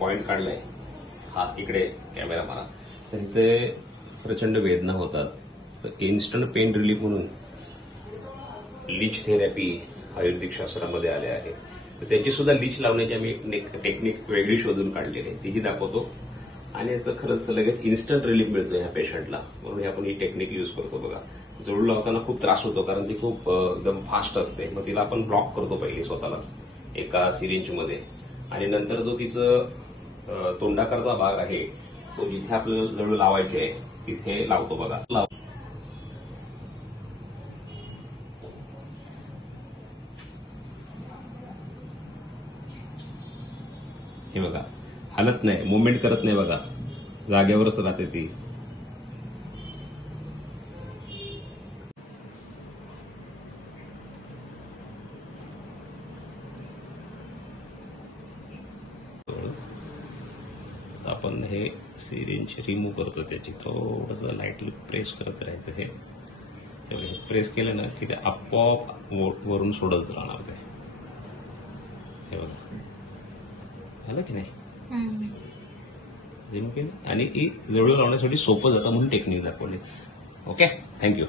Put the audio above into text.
Point काढलाय, हा इकडे कॅमेरा मारा, तर इथे प्रचंड वेदना होतात. तर इन्स्टंट पेन रिलीफ म्हणून लीच थेरपी आयुर्वेदिक शास्त्रामध्ये आले आहे. तर त्याची सुद्धा लीच लावण्याची आम्ही टेक्निक वेगळी शोधून काढलेली आहे, तीही दाखवतो. आणि याचं खरंच लगेच इन्स्टंट रिलीफ मिळतो ह्या पेशंटला, म्हणून आपण ही टेक्निक यूज करतो. बघा, जळू लावताना खूप त्रास होतो कारण ती खूप एकदम फास्ट असते. मग तिला आपण ब्लॉक करतो पहिले स्वतःलाच एका सिरिंजमध्ये, आणि नंतर जो तिचं तोंडाकरचा भाग आहे तो जिथे आपल्याला जळू लावायची आहे तिथे लावतो. बघा, हे बघा, हालत नाही, मुवमेंट करत नाही. बघा, जागेवरच राहते ती. आपण हे सिरिंज रिमूव्ह करतो, त्याची थोडंसं लाईटली प्रेस करत राहायचं. हे प्रेस केलं ना की ते आपोआप वरून सोडत राहणार ते. हे बघा, झालं की नाही रिमूव्ह केलं. आणि जळू लावण्यासाठी सोपं जातं म्हणून टेक्निक दाखवली. Okay, thank you.